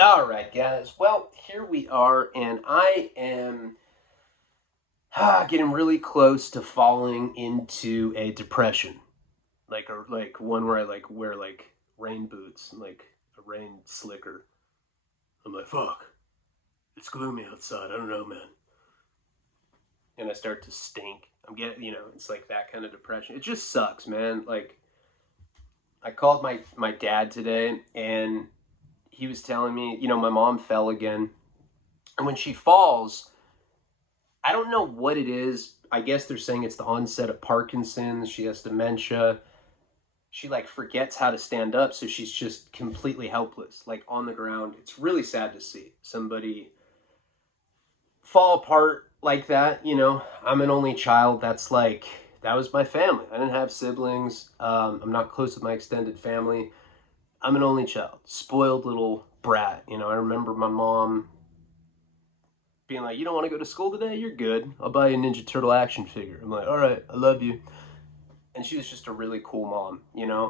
All right, guys. Well, here we are, and I am getting really close to falling into a depression, like one where I like wear like rain boots and like a rain slicker. I'm like, fuck, it's gloomy outside. I don't know, man. And I start to stink. I'm getting, it's like that kind of depression. It just sucks, man. Like I called my dad today, and he was telling me, my mom fell again, and when she falls, I don't know what it is. I guess they're saying it's the onset of Parkinson's. She has dementia. She like forgets how to stand up, so she's just completely helpless, like on the ground. It's really sad to see somebody fall apart like that. I'm an only child. That was my family. I didn't have siblings. I'm not close with my extended family. I'm an only child, spoiled little brat. I remember my mom being like, "You don't want to go to school today? You're good. I'll buy you a Ninja Turtle action figure." I'm like, "All right, I love you." And she was just a really cool mom.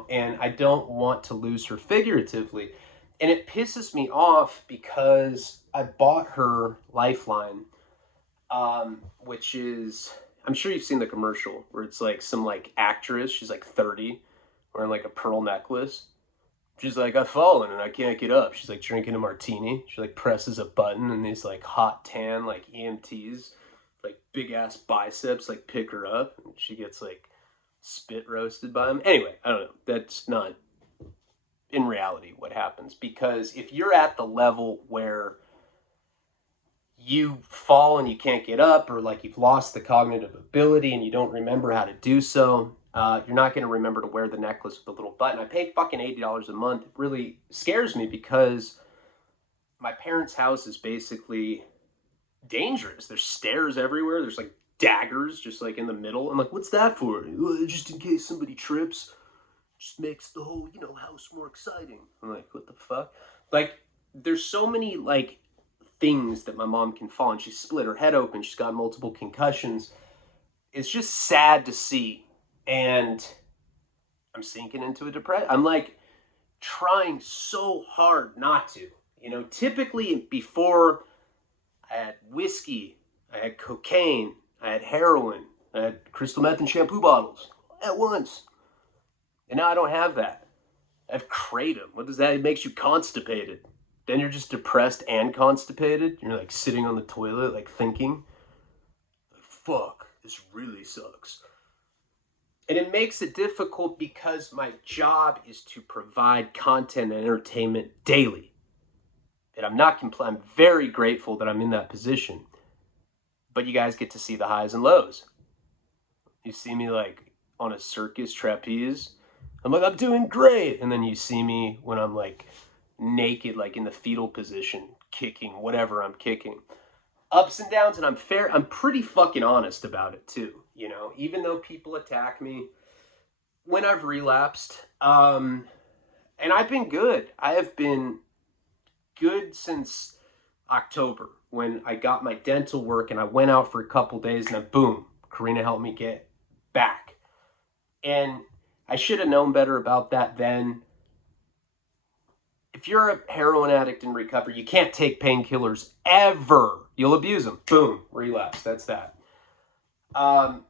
And I don't want to lose her figuratively. And it pisses me off because I bought her Lifeline, which is, I'm sure you've seen the commercial where it's like some like actress, she's like 30, wearing like a pearl necklace. She's like, "I've fallen and I can't get up." She's like drinking a martini. She like presses a button and these like hot tan like EMTs, like big ass biceps, like pick her up. And she gets like spit roasted by them. Anyway, I don't know. That's not in reality what happens, because if you're at the level where you fall and you can't get up, or like you've lost the cognitive ability and you don't remember how to do so, you're not going to remember to wear the necklace with the little button. I pay fucking $80 a month. It really scares me because my parents' house is basically dangerous. There's stairs everywhere. There's like daggers just like in the middle. I'm like, "What's that for?" "Well, just in case somebody trips. Just makes the whole, house more exciting." I'm like, "What the fuck?" Like, there's so many like things that my mom can fall, and she split her head open. She's got multiple concussions. It's just sad to see. And I'm sinking into a depression. I'm like trying so hard not to. Typically before I had whiskey, I had cocaine, I had heroin, I had crystal meth and shampoo bottles at once. And now I don't have that. I have kratom. What does that? It makes you constipated. Then you're just depressed and constipated. You're like sitting on the toilet, like thinking, like, "Fuck, this really sucks." And it makes it difficult because my job is to provide content and entertainment daily. And I'm not I'm very grateful that I'm in that position. But you guys get to see the highs and lows. You see me like on a circus trapeze. I'm like, "I'm doing great." And then you see me when I'm like naked, like in the fetal position, kicking whatever I'm kicking. Ups and downs, and I'm pretty fucking honest about it too. Even though people attack me when I've relapsed, and I've been good. I have been good since October, when I got my dental work and I went out for a couple days, and then boom, Karina helped me get back. And I should have known better about that then. If you're a heroin addict in recovery, you can't take painkillers ever. You'll abuse them. Boom, relapse. That's that. Um,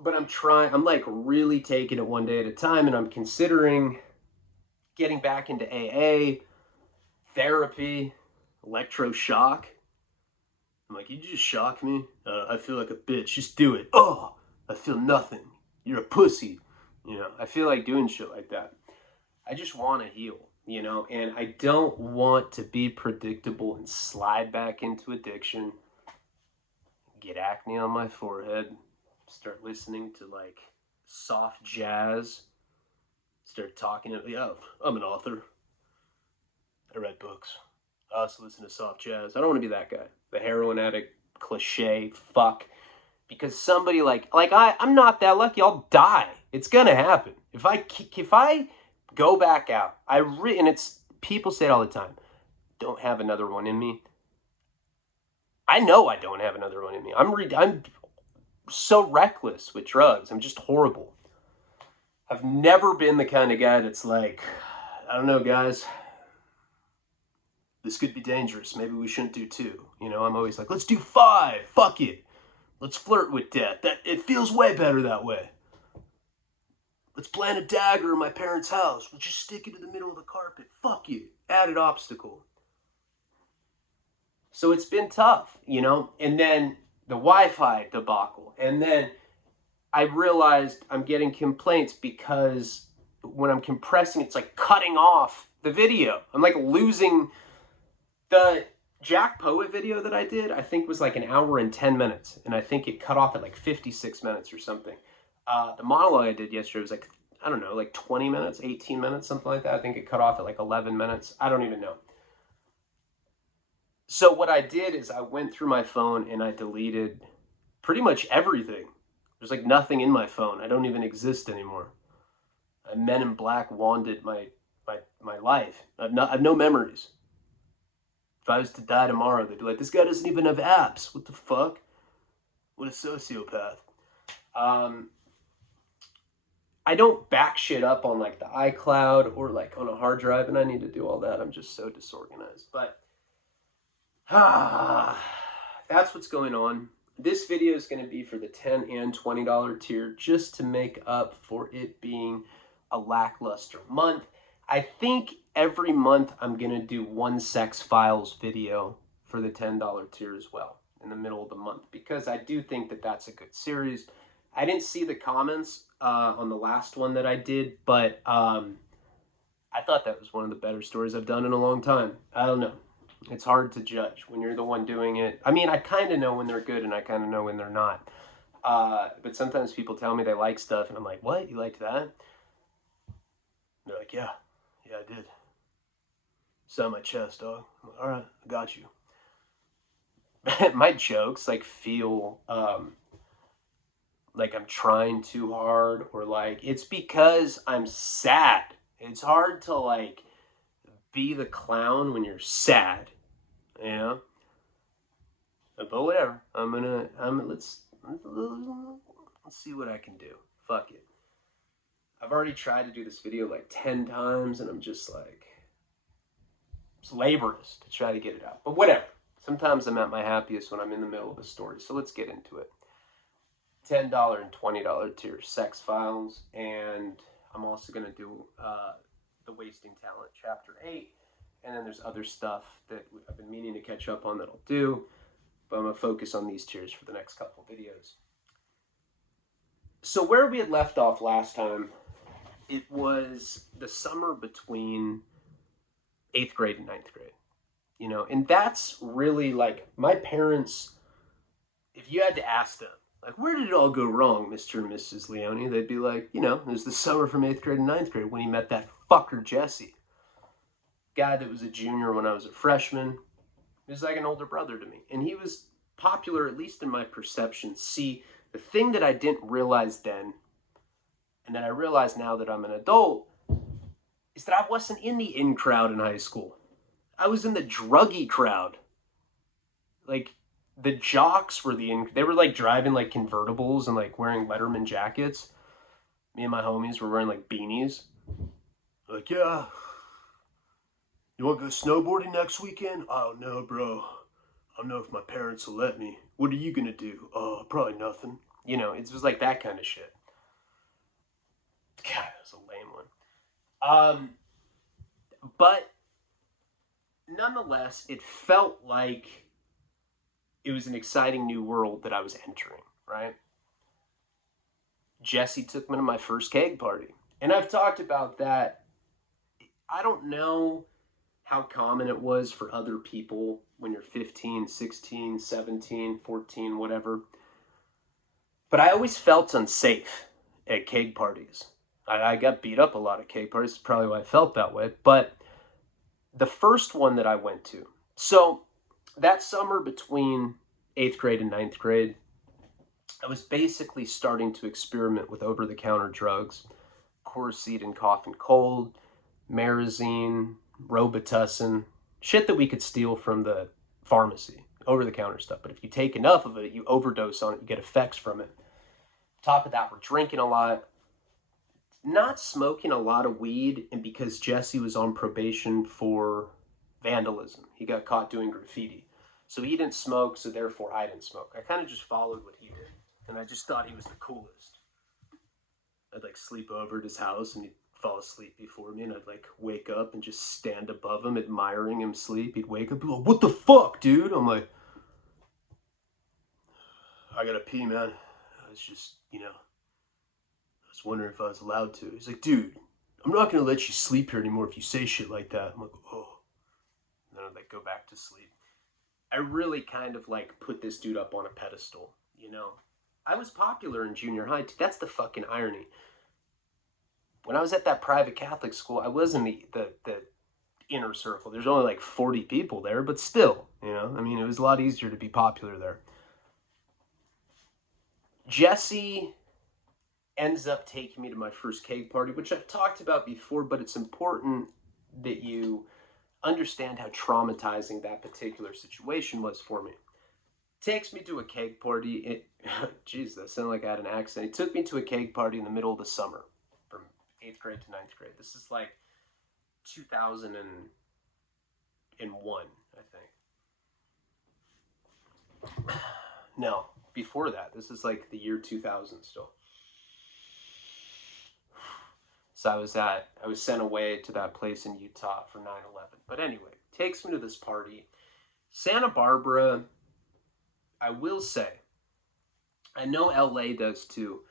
but I'm trying. I'm like really taking it one day at a time, and I'm considering getting back into AA, therapy, electroshock. I'm like, "You just shock me. I feel like a bitch. Just do it." "Oh, I feel nothing. You're a pussy." I feel like doing shit like that. I just want to heal, and I don't want to be predictable and slide back into addiction, get acne on my forehead, start listening to like soft jazz, start talking to, "Yeah, I'm an author. I write books. I also listen to soft jazz." I don't want to be that guy, the heroin addict cliche fuck. Because somebody I'm not that lucky. I'll die. It's gonna happen if I go back out. And it's, people say it all the time. Don't have another one in me. I know I don't have another one in me. I'm so reckless with drugs. I'm just horrible. I've never been the kind of guy that's like, "I don't know, guys. This could be dangerous. Maybe we shouldn't do 2. You know, I'm always like, let's do 5. Fuck it. Let's flirt with death. It feels way better that way. Let's plant a dagger in my parents' house. We'll just stick it in the middle of the carpet. Fuck you. Added obstacle. So it's been tough, you know? And then the Wi-Fi debacle. And then I realized I'm getting complaints because when I'm compressing, it's like cutting off the video. I'm like losing the Jack Poet video that I did, I think was like an hour and 10 minutes. And I think it cut off at like 56 minutes or something. The monologue I did yesterday was like, I don't know, like 20 minutes, 18 minutes, something like that. I think it cut off at like 11 minutes. I don't even know. So what I did is I went through my phone and I deleted pretty much everything. There's like nothing in my phone. I don't even exist anymore. Men in Black wanded my life. I've no memories. If I was to die tomorrow, they'd be like, this guy doesn't even have apps. What the fuck? What a sociopath. I don't back shit up on like the iCloud or like on a hard drive, and I need to do all that. I'm just so disorganized. But that's what's going on. This video is going to be for the $10 and $20 tier just to make up for it being a lackluster month. I think every month I'm going to do one Sex Files video for the $10 tier as well in the middle of the month because I do think that that's a good series. I didn't see the comments on the last one that I did, but I thought that was one of the better stories I've done in a long time. I don't know. It's hard to judge when you're the one doing it. I mean, I kind of know when they're good and I kind of know when they're not. But sometimes people tell me they like stuff and I'm like, what? You liked that? They're like, yeah, I did. It's on my chest, dog. I'm like, all right, I got you. My jokes like feel like I'm trying too hard or like it's because I'm sad. It's hard to like be the clown when you're sad, you know? But whatever. Let's see what I can do. Fuck it. I've already tried to do this video like 10 times and I'm just like, it's laborious to try to get it out. But whatever. Sometimes I'm at my happiest when I'm in the middle of a story. So let's get into it. $10 and $20 tier Sex Files. And I'm also going to do the Wasting Talent Chapter 8. And then there's other stuff that I've been meaning to catch up on that I'll do. But I'm going to focus on these tiers for the next couple videos. So where we had left off last time, it was the summer between 8th grade and 9th grade. You know, and that's really like my parents, if you had to ask them, like, where did it all go wrong, Mr. and Mrs. Leone? They'd be like, you know, it was the summer from 8th grade and 9th grade when he met that fucker Jesse. Guy that was a junior when I was a freshman. He was like an older brother to me. And he was popular, at least in my perception. See, the thing that I didn't realize then, and that I realize now that I'm an adult, is that I wasn't in the in crowd in high school. I was in the druggy crowd. Like, the jocks were they were like driving like convertibles and like wearing Letterman jackets. Me and my homies were wearing like beanies. Like, yeah, you want to go snowboarding next weekend? I don't know, bro. I don't know if my parents will let me. What are you going to do? Oh, probably nothing. You know, it was like that kind of shit. God, that was a lame one. But nonetheless, it felt like it was an exciting new world that I was entering, right? Jesse took me to my first keg party. And I've talked about that. I don't know how common it was for other people when you're 15, 16, 17, 14, whatever. But I always felt unsafe at keg parties. I got beat up a lot at keg parties. That's probably why I felt that way. But the first one that I went to, so that summer between 8th grade and 9th grade, I was basically starting to experiment with over-the-counter drugs. Corseed and cough and cold, Marazine, Robitussin, shit that we could steal from the pharmacy, over-the-counter stuff. But if you take enough of it, you overdose on it, you get effects from it. Top of that, we're drinking a lot, not smoking a lot of weed, and because Jesse was on probation for vandalism. He got caught doing graffiti. So he didn't smoke, so therefore I didn't smoke. I kind of just followed what he did. And I just thought he was the coolest. I'd like sleep over at his house and he'd fall asleep before me and I'd like wake up and just stand above him admiring him sleep. He'd wake up and be like, "What the fuck, dude?" I'm like, "I gotta pee, man. I was just, I was wondering if I was allowed to." He's like, "Dude, I'm not gonna let you sleep here anymore if you say shit like that." I'm like, "Oh." And then I'd like go back to sleep. I really kind of like put this dude up on a pedestal, I was popular in junior high. That's the fucking irony. When I was at that private Catholic school, I was in the inner circle. There's only like 40 people there, but still, I mean, it was a lot easier to be popular there. Jesse ends up taking me to my first keg party, which I've talked about before, but it's important that you understand how traumatizing that particular situation was for me. Takes me to a keg party. Jeez, that sounded like I had an accent. He took me to a keg party in the middle of the summer from 8th grade to 9th grade. This is like 2001, I think. No, before that. This is like the year 2000 still. So I was sent away to that place in Utah for 9/11. But anyway, takes me to this party. Santa Barbara, I will say, I know LA does too,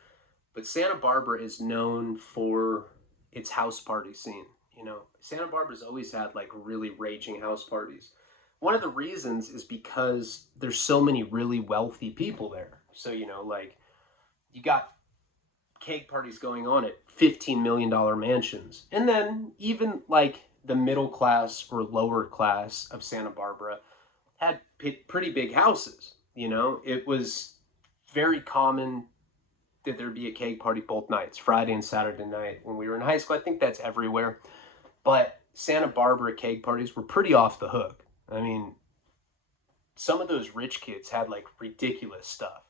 but Santa Barbara is known for its house party scene. Santa Barbara's always had like really raging house parties. One of the reasons is because there's so many really wealthy people there. So, like you got keg parties going on at $15 million mansions. And then even like the middle class or lower class of Santa Barbara had pretty big houses. It was very common that there'd be a keg party both nights, Friday and Saturday night when we were in high school. I think that's everywhere. But Santa Barbara keg parties were pretty off the hook. I mean, some of those rich kids had like ridiculous stuff,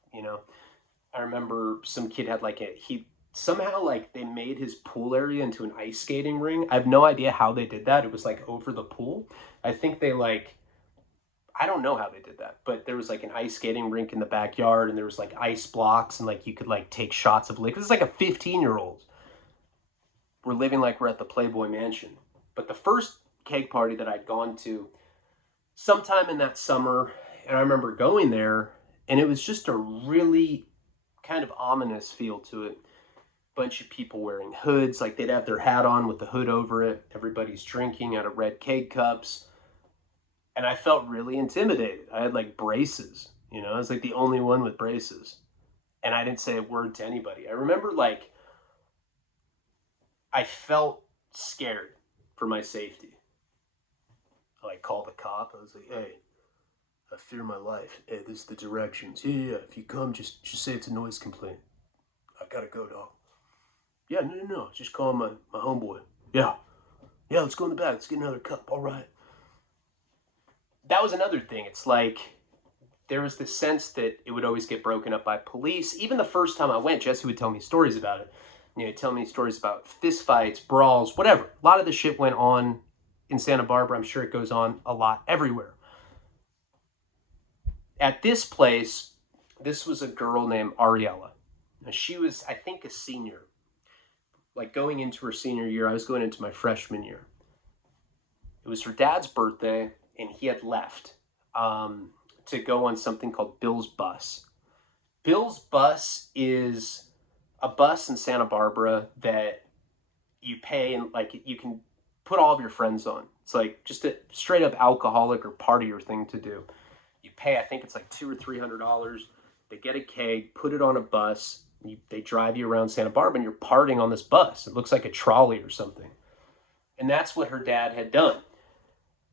I remember some kid had like he somehow like they made his pool area into an ice skating ring. I have no idea how they did that. It was like over the pool. I think I don't know how they did that, but there was like an ice skating rink in the backyard and there was like ice blocks and like you could like take shots of liquor. It's like a 15-year-old. We're living like we're at the Playboy Mansion. But the first keg party that I'd gone to sometime in that summer, and I remember going there, and it was just a really kind of ominous feel to it. Bunch of people wearing hoods, like they'd have their hat on with the hood over it. Everybody's drinking out of red keg cups. And I felt really intimidated. I had like braces, I was like the only one with braces. And I didn't say a word to anybody. I remember like I felt scared for my safety. I like called the cop. I was like, "Hey, I fear my life. Hey, this is the directions. Yeah. If you come, just say it's a noise complaint. I gotta go, dog." "Yeah, no. Just call my homeboy." Yeah, let's go in the back. Let's get another cup. All right. That was another thing. It's like there was this sense that it would always get broken up by police. Even the first time I went, Jesse would tell me stories about it. Tell me stories about fistfights, brawls, whatever. A lot of the shit went on in Santa Barbara. I'm sure it goes on a lot everywhere. At this place, this was a girl named Ariella. Now, she was, I think, a senior. Like going into her senior year, I was going into my freshman year. It was her dad's birthday, and he had left to go on something called Bill's Bus. Bill's Bus is a bus in Santa Barbara that you pay and like you can put all of your friends on. It's like just a straight up alcoholic or partier thing to do. You pay, I think it's like $200 or $300. They get a keg, put it on a bus. They drive you around Santa Barbara and you're partying on this bus. It looks like a trolley or something. And that's what her dad had done.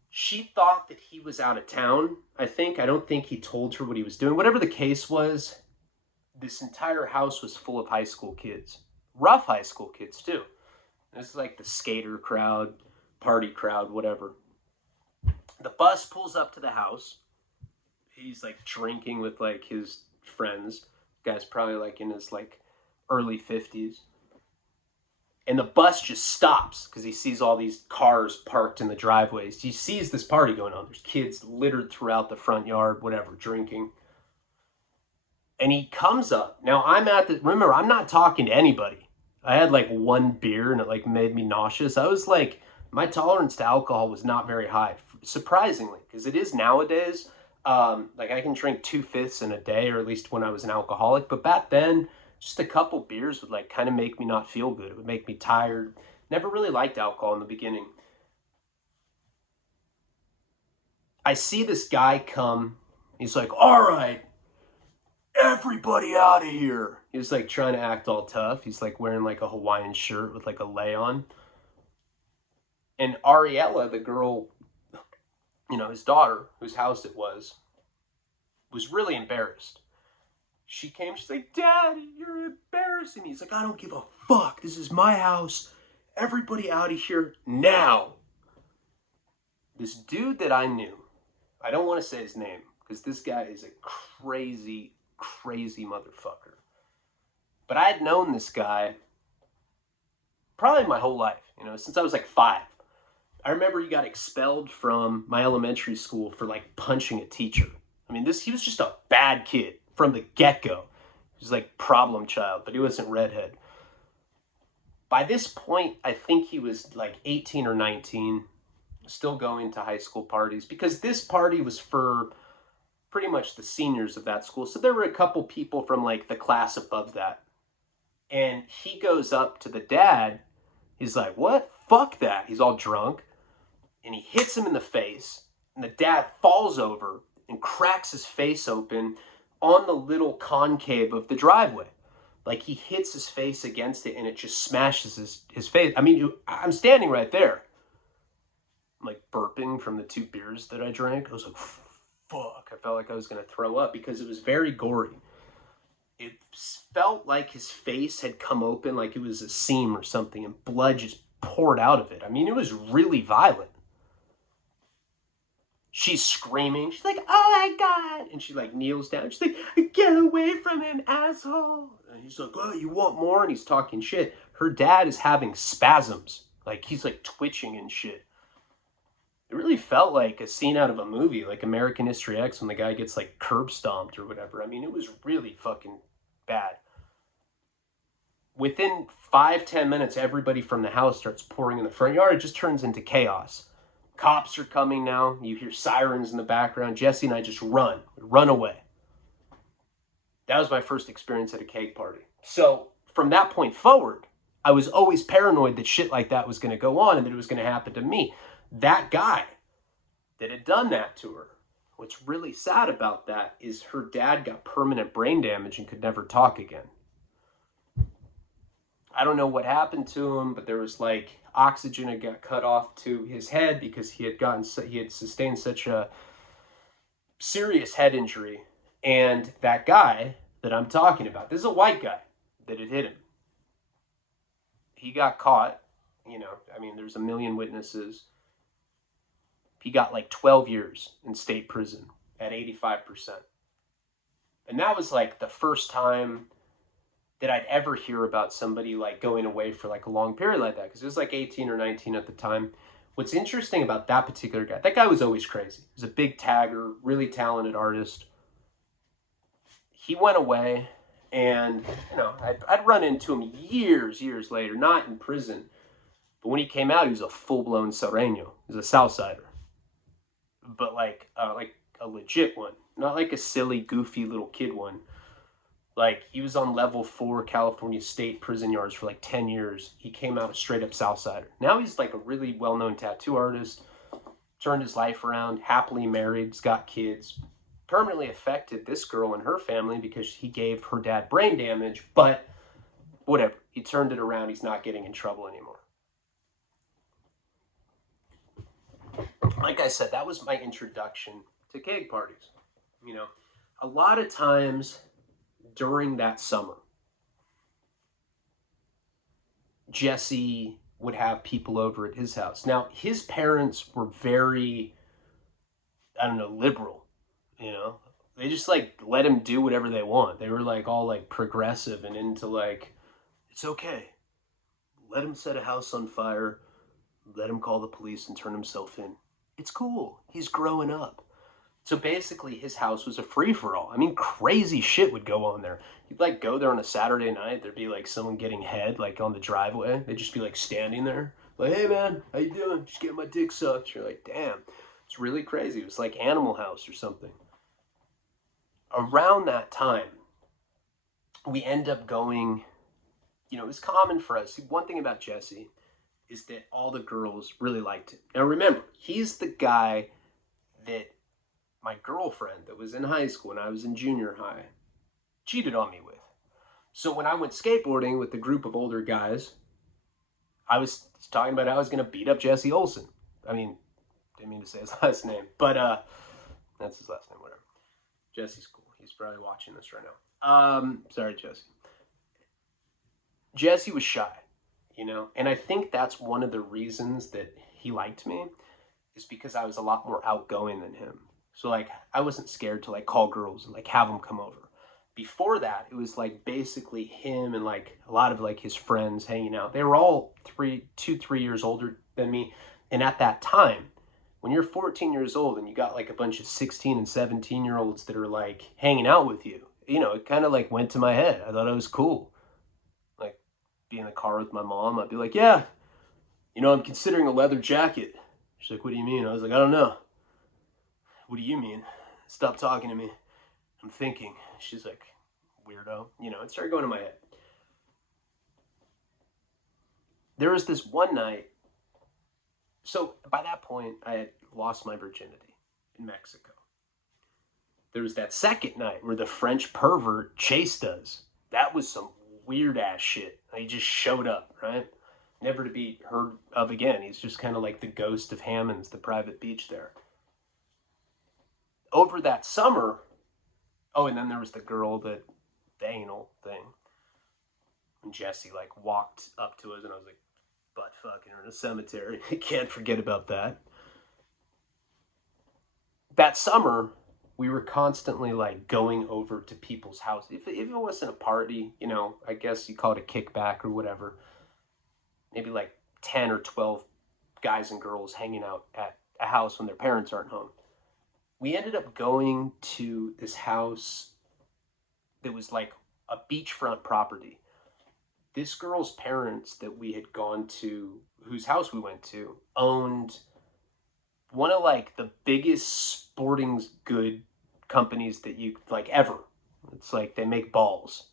She thought that he was out of town, I think. I don't think he told her what he was doing. Whatever the case was, this entire house was full of high school kids. Rough high school kids, too. This is like the skater crowd, party crowd, whatever. The bus pulls up to the house. He's like drinking with like his friends. Guy's probably like in his like early 50s. And the bus just stops because he sees all these cars parked in the driveways. He sees this party going on. There's kids littered throughout the front yard, whatever, drinking. And he comes up. Now remember, I'm not talking to anybody. I had like one beer and it like made me nauseous. I was like, my tolerance to alcohol was not very high, surprisingly, because it is nowadays. Like I can drink 2/5 in a day, or at least when I was an alcoholic. But back then, just a couple beers would like kind of make me not feel good. It would make me tired. Never really liked alcohol in the beginning. I see this guy come. He's like, all right, everybody out of here. He was like trying to act all tough. He's like wearing like a Hawaiian shirt with like a lei on. And Ariella, the girl, his daughter, whose house it was really embarrassed. She came, she's like, Daddy, you're embarrassing me. He's like, I don't give a fuck. This is my house. Everybody out of here now. This dude that I knew, I don't want to say his name because this guy is a crazy, crazy motherfucker. But I had known this guy probably my whole life, since I was like 5. I remember he got expelled from my elementary school for like punching a teacher. I mean, he was just a bad kid from the get-go. He was like problem child, but he wasn't redhead. By this point, I think he was like 18 or 19, still going to high school parties, because this party was for pretty much the seniors of that school. So there were a couple people from like the class above that. And he goes up to the dad. He's like, what? Fuck that. He's all drunk. And he hits him in the face. And the dad falls over and cracks his face open on the little concave of the driveway. Like he hits his face against it and it just smashes his face. I mean, I'm standing right there. I'm like burping from the 2 beers that I drank. I was like, fuck. I felt like I was going to throw up because it was very gory. It felt like his face had come open like it was a seam or something and blood just poured out of it. I mean, it was really violent. She's screaming. She's like, oh my God. And she like kneels down. She's like, get away from him, asshole. And he's like, oh, you want more? And he's talking shit. Her dad is having spasms. Like he's like twitching and shit. It really felt like a scene out of a movie, like American History X, when the guy gets like curb stomped or whatever. I mean, it was really fucking bad. Within 5-10 minutes, everybody from the house starts pouring in the front yard. It just turns into chaos. Cops are coming now. You hear sirens in the background. Jesse and I just run away. That was my first experience at a keg party. So from that point forward, I was always paranoid that shit like that was going to go on and that it was going to happen to me. That guy that had done that to her, what's really sad about that is her dad got permanent brain damage and could never talk again. I don't know what happened to him, but there was like oxygen had got cut off to his head because he had sustained such a serious head injury. And that guy that I'm talking about, this is a white guy that had hit him. He got caught, I mean, there's a million witnesses. He got like 12 years in state prison at 85%. And that was like the first time that I'd ever hear about somebody like going away for like a long period like that, because it was like 18 or 19 at the time. What's interesting about that particular guy, that guy was always crazy. He was a big tagger, really talented artist. He went away, and I'd run into him years later, not in prison, but when he came out, he was a full-blown Sereno. He was a Southsider, but like a legit one, not like a silly, goofy little kid one. Like, he was on level 4 California state prison yards for like 10 years. He came out a straight up Southsider. Now he's like a really well-known tattoo artist, turned his life around, happily married, has got kids. Permanently affected this girl and her family because he gave her dad brain damage, but whatever. He turned it around. He's not getting in trouble anymore. Like I said, that was my introduction to keg parties. A lot of times during that summer, Jesse would have people over at his house. Now, his parents were very, liberal, They just, like, let him do whatever they want. They were, like, all, like, progressive and into, like, it's okay. let him set a house on fire, let him call the police and turn himself in. It's cool. He's growing up. So basically, his house was a free for all. I mean, crazy shit would go on there. You'd like go there on a Saturday night. There'd be like someone getting head like on the driveway. They'd just be like standing there, like, "Hey man, how you doing? Just getting my dick sucked." You're like, "Damn, it's really crazy." It was like Animal House or something. Around that time, we end up going. You know, it was common for us. See, one thing about Jesse is that all the girls really liked him. Now remember, he's the guy that my girlfriend that was in high school and I was in junior high cheated on me with. So when I went skateboarding with the group of older guys, I was talking about how I was going to beat up Jesse Olsen. I mean, didn't mean to say his last name, but that's his last name, whatever. Jesse's cool. He's probably watching this right now. Sorry, Jesse. Jesse was shy, you know, and I think that's one of the reasons that he liked me is because I was a lot more outgoing than him. So like I wasn't scared to like call girls and like have them come over. Before that, it was like basically him and like a lot of like his friends hanging out. They were all 3 years older than me. And at that time, when you're 14 years old and you got like a bunch of 16 and 17-year-olds that are like hanging out with you, you know, it kind of like went to my head. I thought it was cool. Like be in the car with my mom, I'd be like, "Yeah, you know, I'm considering a leather jacket." She's like, "What do you mean?" I was like, "I don't know." "What do you mean?" "Stop talking to me. I'm thinking." She's like, "Weirdo." You know, it started going in my head. There was this one night. So by that point, I had lost my virginity in Mexico. There was that second night where the French pervert chased us. That was some weird ass shit. He just showed up, right? Never to be heard of again. He's just kind of like the ghost of Hammond's, the private beach there. Over that summer, oh, and then there was the girl that, the anal thing. And Jesse like walked up to us and I was like, butt fucking her in a cemetery. Can't forget about that. That summer, we were constantly like going over to people's houses. If it wasn't a party, you know, I guess you call it a kickback or whatever. Maybe like 10 or 12 guys and girls hanging out at a house when their parents aren't home. We ended up going to this house that was like a beachfront property. This girl's parents that we had gone to, whose house we went to, owned one of like the biggest sporting good companies that you like ever. It's like they make balls.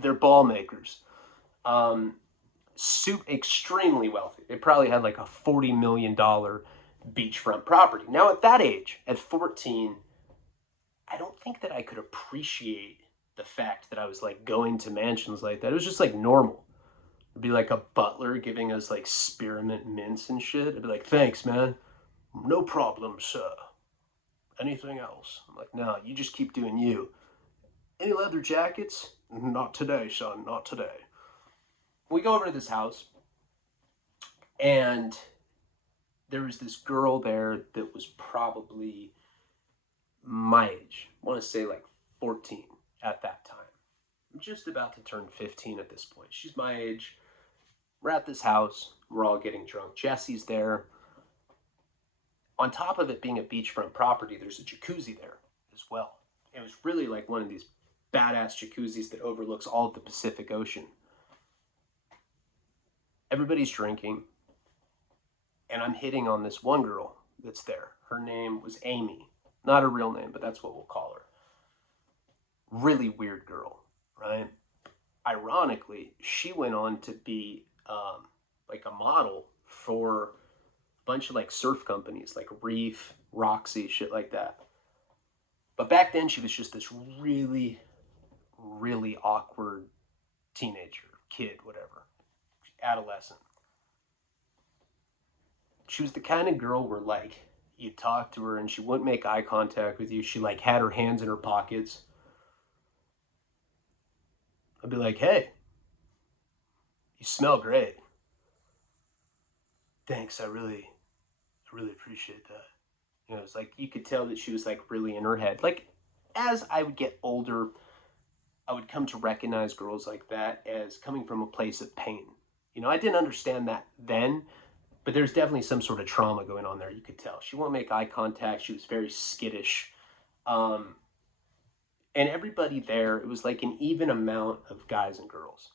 They're ball makers. Extremely wealthy. They probably had like a $40 million beachfront property. Now at that age, at 14, I don't think that I could appreciate the fact that I was like going to mansions like that. It was just like normal. It'd be like a butler giving us like spearmint mints and shit. I'd be like, "Thanks, man. No problem, sir. Anything else?" I'm like, "No, you just keep doing you." "Any leather jackets?" "Not today, son, not today." We go over to this house, and there was this girl there that was probably my age. I want to say like 14 at that time. I'm just about to turn 15 at this point. She's my age. We're at this house. We're all getting drunk. Jesse's there. On top of it being a beachfront property, there's a jacuzzi there as well. It was really like one of these badass jacuzzis that overlooks all of the Pacific Ocean. Everybody's drinking, and I'm hitting on this one girl that's there. Her name was Amy. Not her real name, but that's what we'll call her. Really weird girl, right? Ironically, she went on to be like a model for a bunch of like surf companies, like Reef, Roxy, shit like that. But back then, she was just this really, really awkward teenager, kid, whatever, adolescent. She was the kind of girl where like you'd talk to her and she wouldn't make eye contact with you. She like had her hands in her pockets. I'd be like, "Hey, you smell great." "Thanks, I really appreciate that." You know, it's like you could tell that she was like really in her head. Like as I would get older, I would come to recognize girls like that as coming from a place of pain. You know, I didn't understand that then, but there's definitely some sort of trauma going on there. You could tell. She won't make eye contact. She was very skittish. Um, and everybody there, it was like an even amount of guys and girls.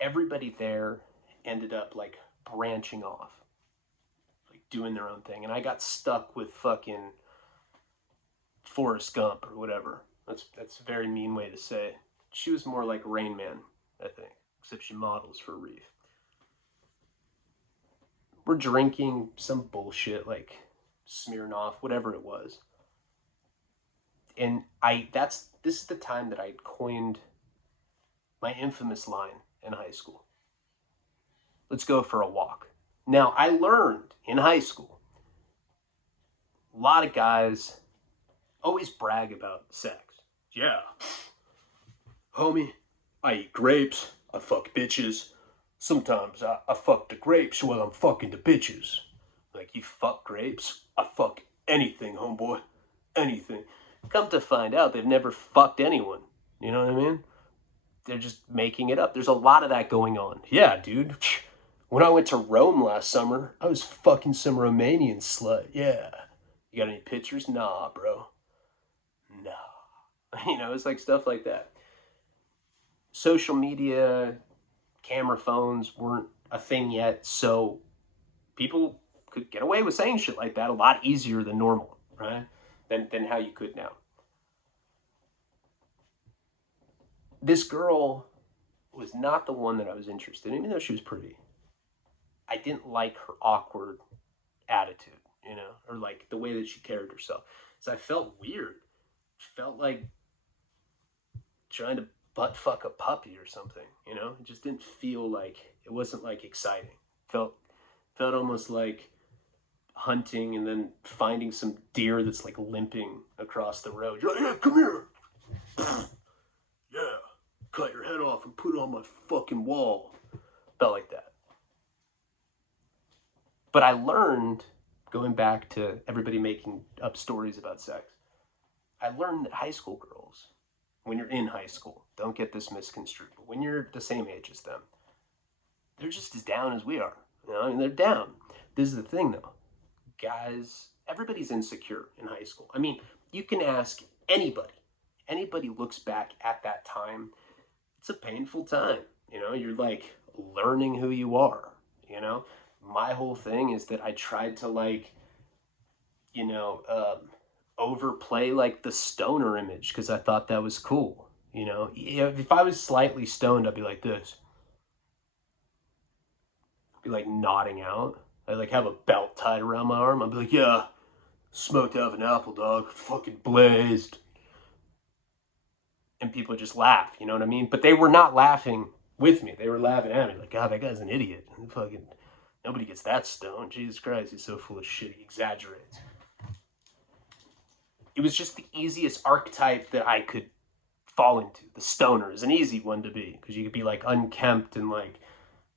Everybody there ended up like branching off, like doing their own thing. And I got stuck with fucking Forrest Gump or whatever. That's a very mean way to say it. She was more like Rain Man, I think, except she models for Reef. We're drinking some bullshit like Smirnoff, whatever it was. And this is the time that I coined my infamous line in high school. Let's go for a walk. Now, I learned in high school, a lot of guys always brag about sex. Yeah, homie, I eat grapes, I fuck bitches. Sometimes I fuck the grapes while I'm fucking the bitches. Like, you fuck grapes? I fuck anything, homeboy. Anything. Come to find out, they've never fucked anyone. You know what I mean? They're just making it up. There's a lot of that going on. Yeah, dude. When I went to Rome last summer, I was fucking some Romanian slut. Yeah. You got any pictures? Nah, bro. Nah. You know, it's like stuff like that. Social media, camera phones weren't a thing yet, so people could get away with saying shit like that a lot easier than normal, right? Than how you could now. This girl was not the one that I was interested in, even though she was pretty. I didn't like her awkward attitude, you know, or like the way that she carried herself. So I felt weird. Felt like trying to butt fuck a puppy or something, you know? It just didn't feel like it wasn't like exciting. Felt almost like hunting and then finding some deer that's like limping across the road. You're like, yeah, come here. Yeah. Cut your head off and put it on my fucking wall. Felt like that. But I learned, going back to everybody making up stories about sex, I learned that high school girls, when you're in high school, don't get this misconstrued, but when you're the same age as them, they're just as down as we are. You know, I mean, they're down. This is the thing, though. Guys, everybody's insecure in high school. I mean, you can ask anybody. Anybody looks back at that time, it's a painful time. You know, you're like learning who you are, you know? My whole thing is that I tried to like, you know, overplay like the stoner image because I thought that was cool. You know, if I was slightly stoned, I'd be like this, be like nodding out. I'd like have a belt tied around my arm. I'd be like, yeah, smoked out of an apple, dog, fucking blazed. And people just laugh, you know what I mean? But they were not laughing with me. They were laughing at me like, God, that guy's an idiot. Fucking nobody gets that stoned. Jesus Christ, he's so full of shit. He exaggerates. It was just the easiest archetype that I could fall into. The stoner is an easy one to be because you could be like unkempt and like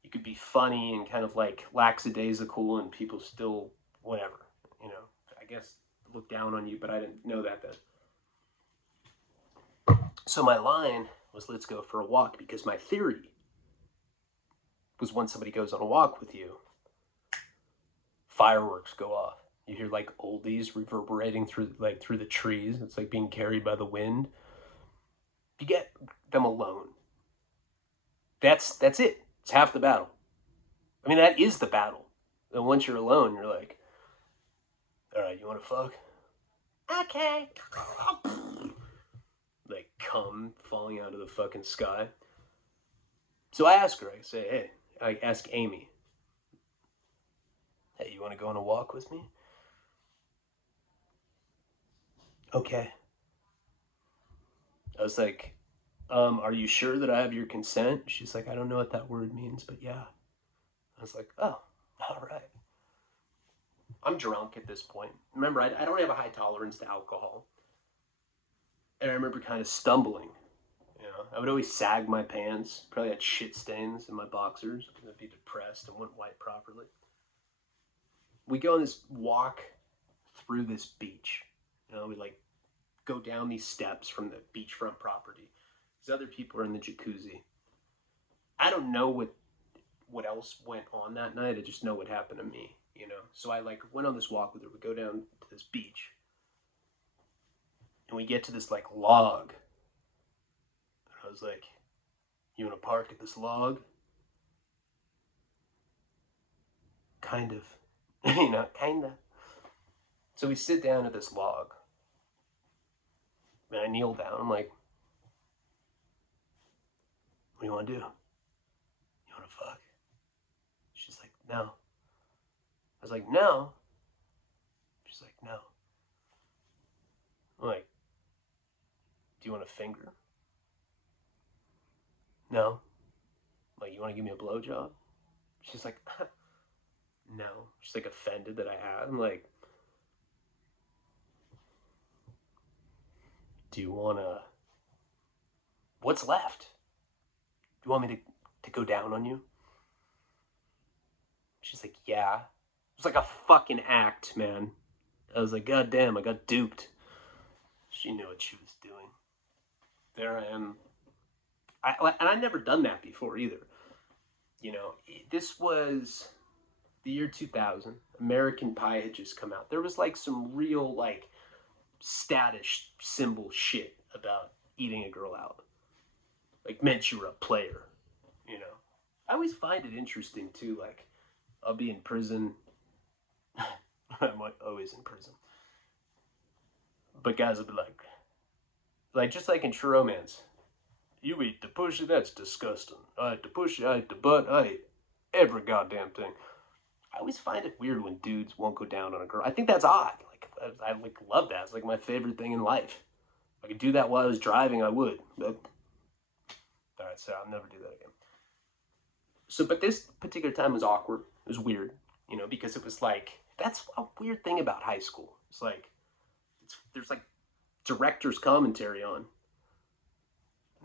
you could be funny and kind of like lackadaisical and people still whatever, you know. I guess look down on you, but I didn't know that then. So my line was let's go for a walk because my theory was when somebody goes on a walk with you, fireworks go off. You hear like oldies reverberating through the trees. It's like being carried by the wind. You get them alone. That's it. It's half the battle. I mean, that is the battle. And once you're alone, you're like, all right, you want to fuck? Okay. Like cum falling out of the fucking sky. So I ask her, I say, hey, I ask Amy, hey, you want to go on a walk with me? Okay. I was like, are you sure that I have your consent? She's like, I don't know what that word means, but yeah. I was like, oh, all right. I'm drunk at this point. Remember, I don't have a high tolerance to alcohol. And I remember kind of stumbling. You know, I would always sag my pants. Probably had shit stains in my boxers. I'd be depressed and wouldn't wipe properly. We go on this walk through this beach. You know, we like go down these steps from the beachfront property. These other people are in the jacuzzi. I don't know what what else went on that night. I just know what happened to me, you know. So I like went on this walk with her. We go down to this beach, and we get to this like log. And I was like, "You want to park at this log?" Kind of, you know, kinda. So we sit down at this log, and I kneel down. I'm like, "What do you want to do? You want to fuck?" She's like, "No." I was like, "No." She's like, "No." I'm like, "Do you want a finger?" "No." I'm like, "You want to give me a blowjob?" She's like, "No." She's like offended that I had. I'm like, "Do you want to? What's left? Do you want me to go down on you?" She's like, "Yeah." It was like a fucking act, man. I was like, "God damn, I got duped." She knew what she was doing. There I am. And I'd never done that before either. You know, this was the year 2000. American Pie had just come out. There was like some real like status symbol shit about eating a girl out. Like meant you were a player, you know. I always find it interesting too, like I'll be in prison. I'm like always in prison. But guys will be like just like in True Romance, you eat the pussy, that's disgusting. I ate the pussy, I ate the butt, I ate every goddamn thing. I always find it weird when dudes won't go down on a girl. I think that's odd. Like I like love that. It's like my favorite thing in life. If I could do that while I was driving, I would. But all right, so I'll never do that again. So, but this particular time was awkward. It was weird, you know, because it was like that's a weird thing about high school. It's like there's like director's commentary on.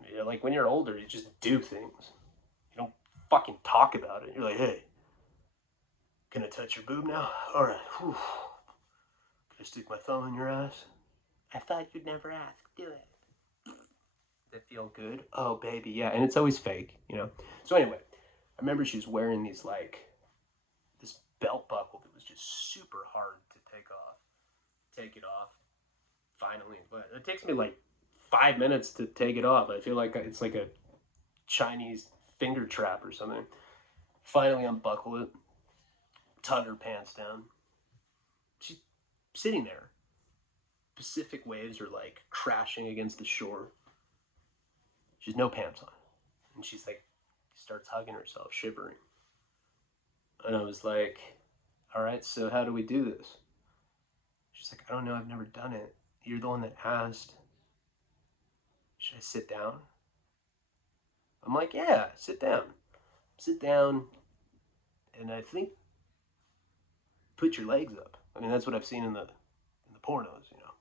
You know, like when you're older, you just do things. You don't fucking talk about it. You're like, hey, can I touch your boob now? All right. Whew. Can I stick my thumb in your ass? I thought you'd never ask. Do it. They feel good. Oh, baby, yeah. And it's always fake, you know. So anyway, I remember she was wearing these like this belt buckle that was just super hard to take off. Take it off. Finally, but it takes me like 5 minutes to take it off. I feel like it's like a Chinese finger trap or something. Finally, unbuckle it, tug her pants down. She's sitting there. Pacific waves are like crashing against the shore. She's no pants on. And she's like, starts hugging herself, shivering. And I was like, all right, so how do we do this? She's like, I don't know, I've never done it. You're the one that asked. Should I sit down? I'm like, yeah, sit down. Sit down, and I think put your legs up. I mean, that's what I've seen in the pornos, you know.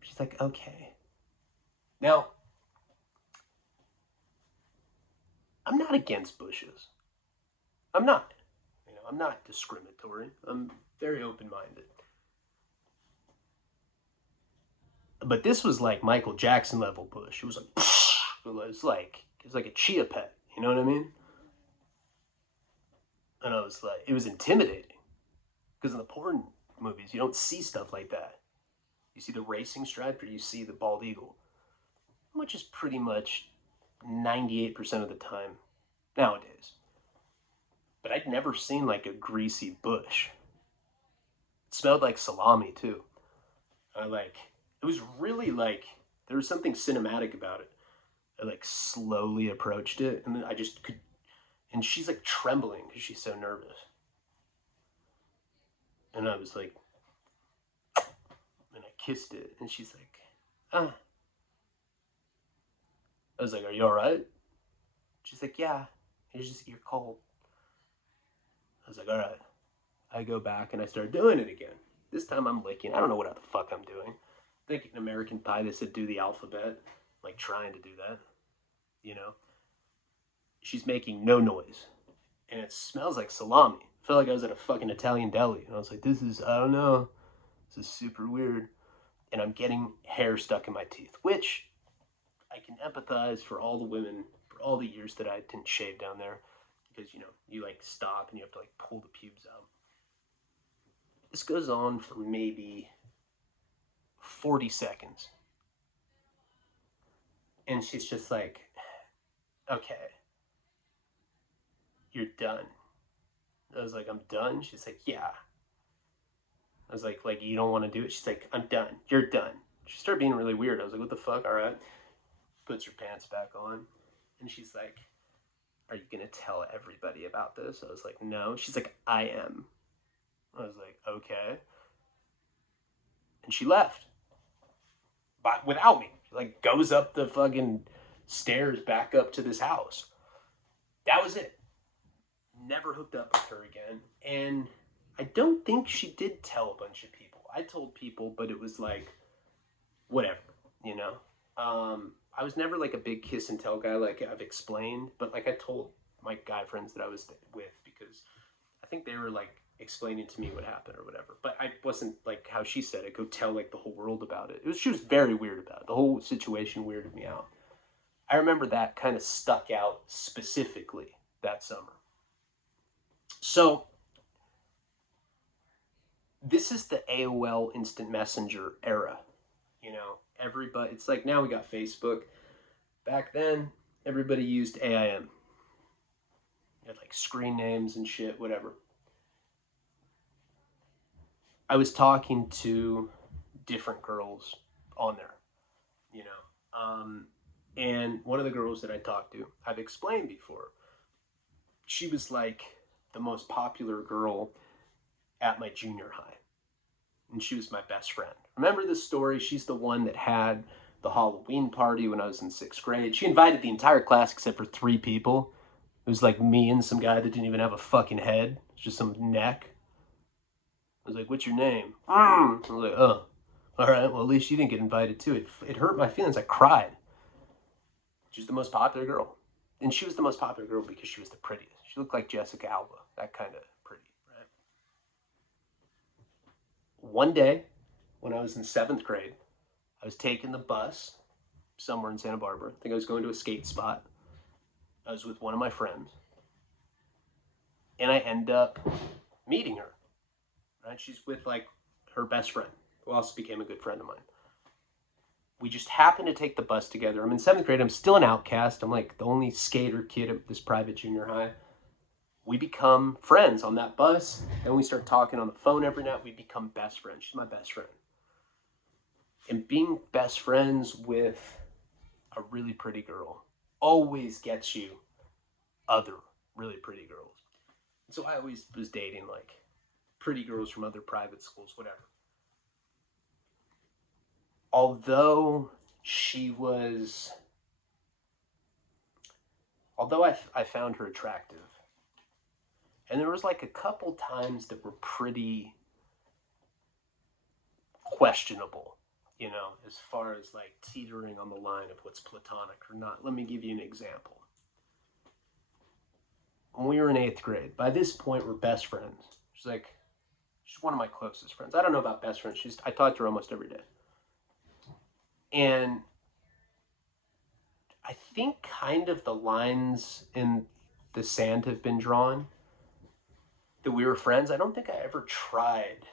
She's like, okay. Now, I'm not against bushes. I'm not. You know, I'm not discriminatory. I'm very open-minded. But this was like Michael Jackson level bush. It was like, it was like a chia pet. You know what I mean? And I was like, it was intimidating because in the porn movies you don't see stuff like that. You see the racing stripe or you see the bald eagle, which is pretty much 98% of the time nowadays. But I'd never seen like a greasy bush. It smelled like salami too. I like it was really like there was something cinematic about it. I like slowly approached it and then I just could and she's like trembling because she's so nervous. And I was like and I kissed it and she's like, ah. I was like, are you alright? She's like, yeah. You're cold. I was like, all right. I go back and I start doing it again. This time I'm licking. I don't know what the fuck I'm doing. I think in American Pie they said do the alphabet, like trying to do that. You know, she's making no noise, and it smells like salami. I felt like I was at a fucking Italian deli, and I was like, this is I don't know, this is super weird, and I'm getting hair stuck in my teeth, which I can empathize for all the women, for all the years that I didn't shave down there, because you like stop and you have to like pull the pubes out. This goes on for maybe 40 seconds. And she's just like, okay, you're done. I was like, I'm done? She's like, yeah. I was like, you don't want to do it? She's like, I'm done. You're done. She started being really weird. I was like, what the fuck? All right. Puts her pants back on. And she's like, are you going to tell everybody about this? I was like, no. She's like, I am. I was like, okay. And she left. But without me. She like goes up the fucking stairs back up to this house. That was it. Never hooked up with her again. And I don't think she did tell a bunch of people. I told people, but it was like, whatever, you know? I was never like a big kiss and tell guy, like I've explained, but like I told my guy friends that I was with, because I think they were like explaining to me what happened or whatever. But I wasn't like how she said it, go tell like the whole world about it. She was very weird about it. The whole situation weirded me out. I remember that kind of stuck out specifically that summer. So this is the AOL Instant Messenger era. Everybody, it's like now we got Facebook. Back then, everybody used AIM. You had like screen names and shit, whatever. I was talking to different girls on there, you know. And one of the girls that I talked to, I've explained before, she was like the most popular girl at my junior high. And she was my best friend. Remember this story? She's the one that had the Halloween party when I was in 6th grade. She invited the entire class except for 3 people. It was like me and some guy that didn't even have a fucking head. It was just some neck. I was like, what's your name? I was like, oh. All right, well, at least you didn't get invited too. It hurt my feelings. I cried. She's the most popular girl. And she was the most popular girl because she was the prettiest. She looked like Jessica Alba. That kind of pretty, right? One day, when I was in 7th grade, I was taking the bus somewhere in Santa Barbara. I think I was going to a skate spot. I was with one of my friends. And I end up meeting her. Right? She's with like her best friend, who also became a good friend of mine. We just happened to take the bus together. I'm in 7th grade. I'm still an outcast. I'm like the only skater kid at this private junior high. We become friends on that bus. Then we start talking on the phone every night. We become best friends. She's my best friend. And being best friends with a really pretty girl always gets you other really pretty girls. And so I always was dating like pretty girls from other private schools, whatever. Although she was, although I found her attractive, and there was like a couple times that were pretty questionable, as far as like teetering on the line of what's platonic or not. Let me give you an example. When we were in 8th grade, by this point we're best friends. She's one of my closest friends. I don't know about best friends. I talk to her almost every day. And I think kind of the lines in the sand have been drawn that we were friends. I don't think I ever tried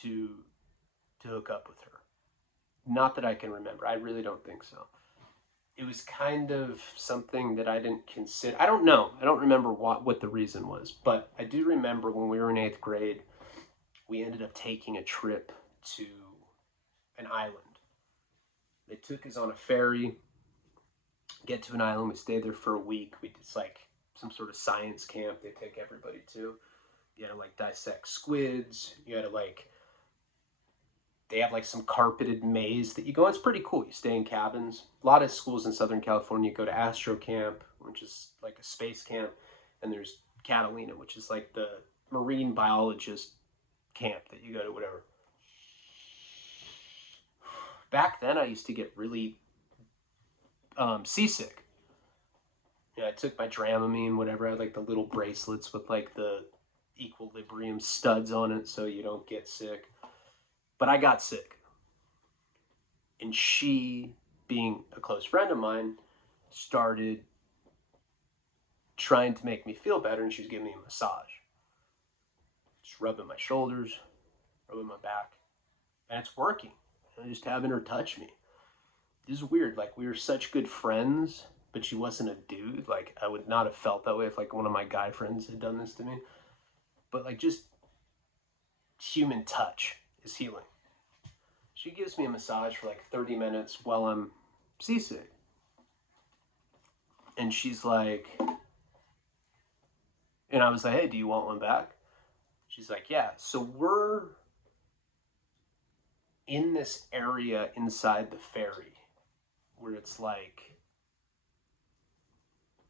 to hook up with her. Not that I can remember. I really don't think so. It was kind of something that I didn't consider. I don't know. I don't remember what the reason was. But I do remember when we were in 8th grade, we ended up taking a trip to an island. They took us on a ferry, get to an island. We stayed there for a week. It's like some sort of science camp they take everybody to. You had to like dissect squids. You had to like, they have like some carpeted maze that you go on. It's pretty cool. You stay in cabins. A lot of schools in Southern California go to Astro Camp, which is like a space camp. And there's Catalina, which is like the marine biologist camp that you go to, whatever. Back then, I used to get really seasick. I took my Dramamine, whatever. I had like the little bracelets with like the equilibrium studs on it so you don't get sick. But I got sick. And she, being a close friend of mine, started trying to make me feel better, and she was giving me a massage, just rubbing my shoulders, rubbing my back, and it's working. And just having her touch me. This is weird. Like, we were such good friends, but she wasn't a dude. Like, I would not have felt that way if like one of my guy friends had done this to me. But like, just human touch is healing. She gives me a massage for like 30 minutes while I'm seasick. And she's like, and I was like, hey, do you want one back? She's like, yeah. So we're in this area inside the ferry where it's like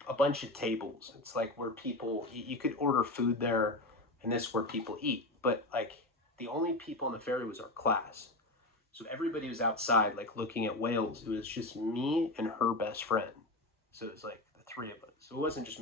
a bunch of tables. It's like where people, you could order food there, and this is where people eat. But like, the only people in the ferry was our class. So everybody was outside, like looking at whales. It was just me and her best friend. So it was like the three of us. So it wasn't just